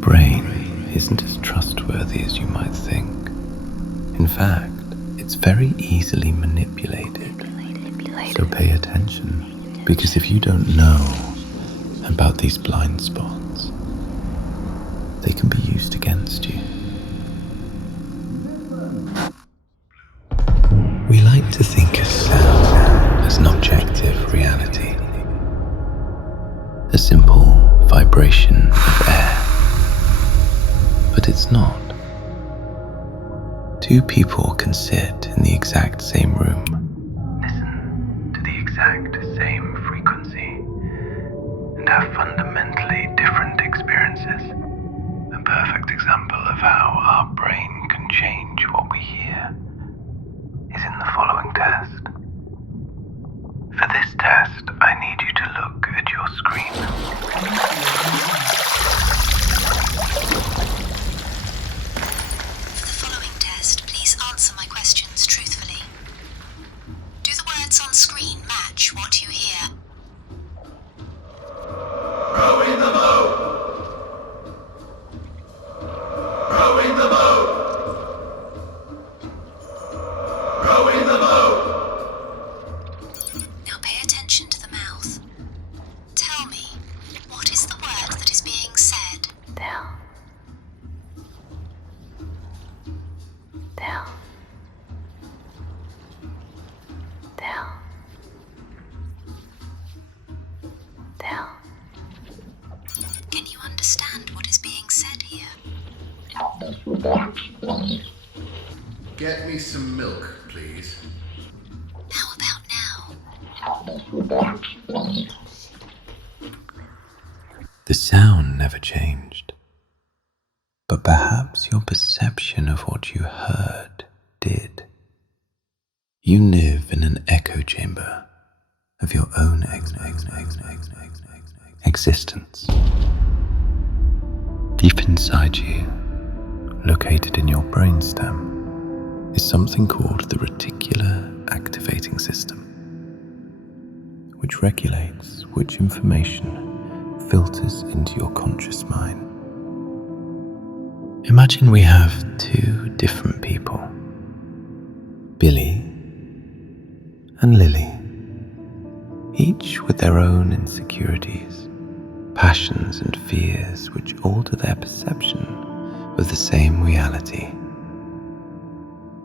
brain isn't as trustworthy as you might think. In fact, it's very easily manipulated. So pay attention, because if you don't know about these blind spots, they can be used against you. We like to think of sound as an objective reality, a simple vibration of air. But it's not. Two people can sit in the exact same room, listen to the exact same frequency, and have fundamentally different experiences. A perfect example of how our brain can change what we hear is in the following test. For this test, I need you to look at your screen. For the following test, please answer my questions truthfully. Do the words on screen match what you hear? Rowing the boat! Rowing the boat! Rowing the boat! Now pay attention to the mouth. Tell me, what is the word that is being said? Tell. Can you understand what is being said here? Get me some milk, please. How about now? The sound never changed, but perhaps your perception of what you heard did. You live in an echo chamber of your own existence. Deep inside you, located in your brainstem, is something called the Reticular Activating System, which regulates which information filters into your conscious mind. Imagine we have two different people, Billy and Lily, each with their own insecurities, passions and fears which alter their perception of the same reality.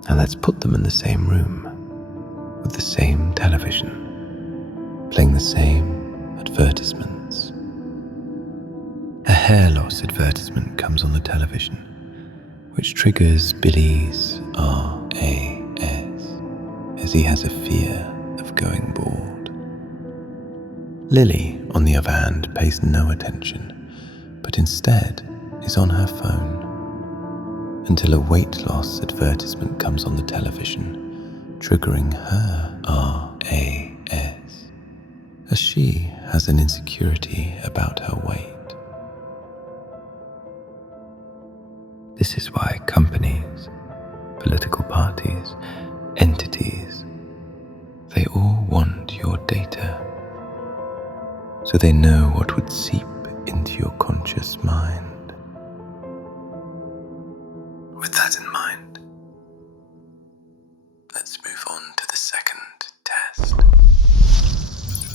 And let's put them in the same room, with the same television, playing the same advertisements. A hair loss advertisement comes on the television, which triggers Billy's RAS, as he has a fear of going bald. Lily, on the other hand, pays no attention, but instead is on her phone, until a weight loss advertisement comes on the television, triggering her RAS, as she has an insecurity about her weight. This is why companies, political parties, entities, they all want your data, so they know what would seep into your conscious mind. With that in mind, let's move on to the second test.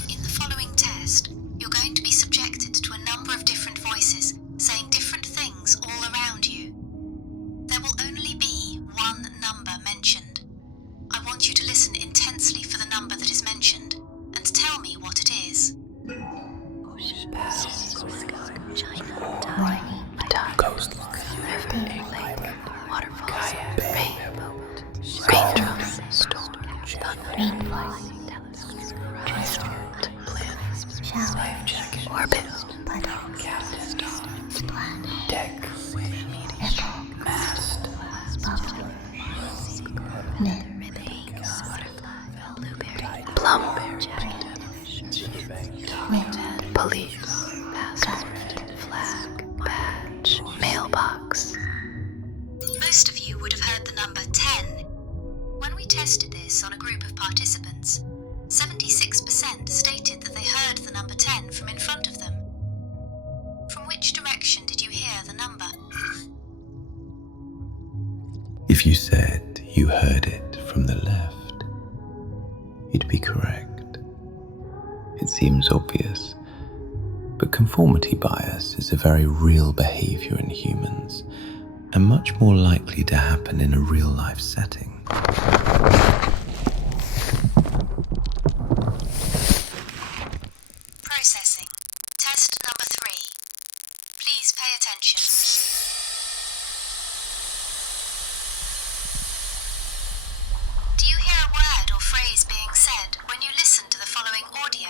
In the following test, you're going to be subjected to a number of different voices saying different things all around you. There will only be one number mentioned. I want you to listen intensely for the number that is mentioned and tell me what it is. Raindrops, storm, rainfall, transport, shower, orbit, puddle, deck, ripple, mast, bubble, plum, wind, police, passport, flag, badge, mailbox. Most of you would have heard the number 10. When we tested this on a group of participants, 76% stated that they heard the number 10 from in front of them. From which direction did you hear the number? If you said you heard it from the left, you'd be correct. It seems obvious, but conformity bias is a very real behavior in humans and much more likely to happen in a real-life setting. Processing. Test number 3. Please pay attention. Do you hear a word or phrase being said when you listen to the following audio?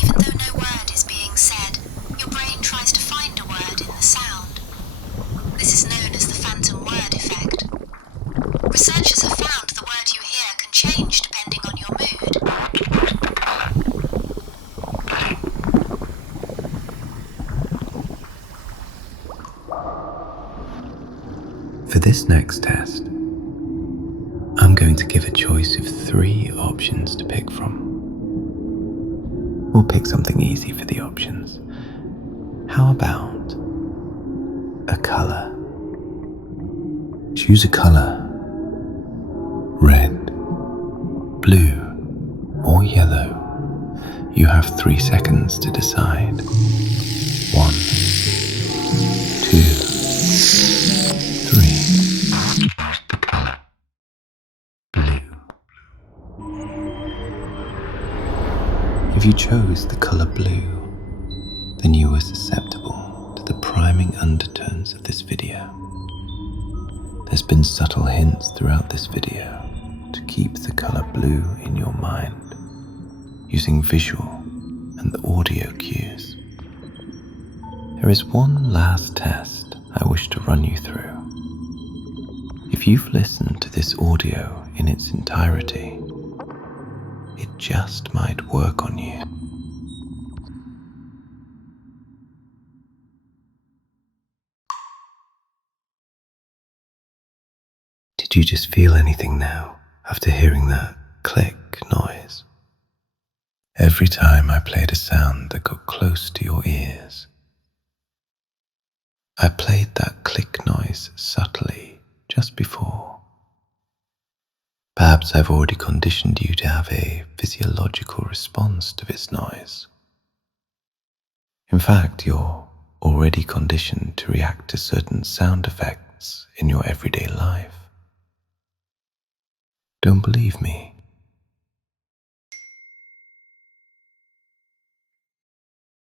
Even though no word is being said, your brain tries to find a word in the sound. This is known as the phantom word effect. Researchers have found the word you hear can change depending on your mood. For this next test, I'm going to give a choice of 3 options to pick from. We'll pick something easy for the options. How about a color? Choose a color. Red, blue, or yellow. You have 3 seconds to decide. 1, 2, 3. The color blue. If you chose the color blue, then you were susceptible to the priming undertones of this video. There's been subtle hints throughout this video to keep the color blue in your mind, using visual and audio cues. There is one last test I wish to run you through. If you've listened to this audio in its entirety, it just might work on you. Did you just feel anything now after hearing that click noise? Every time I played a sound that got close to your ears, I played that click noise subtly just before. Perhaps I've already conditioned you to have a physiological response to this noise. In fact, you're already conditioned to react to certain sound effects in your everyday life. Don't believe me?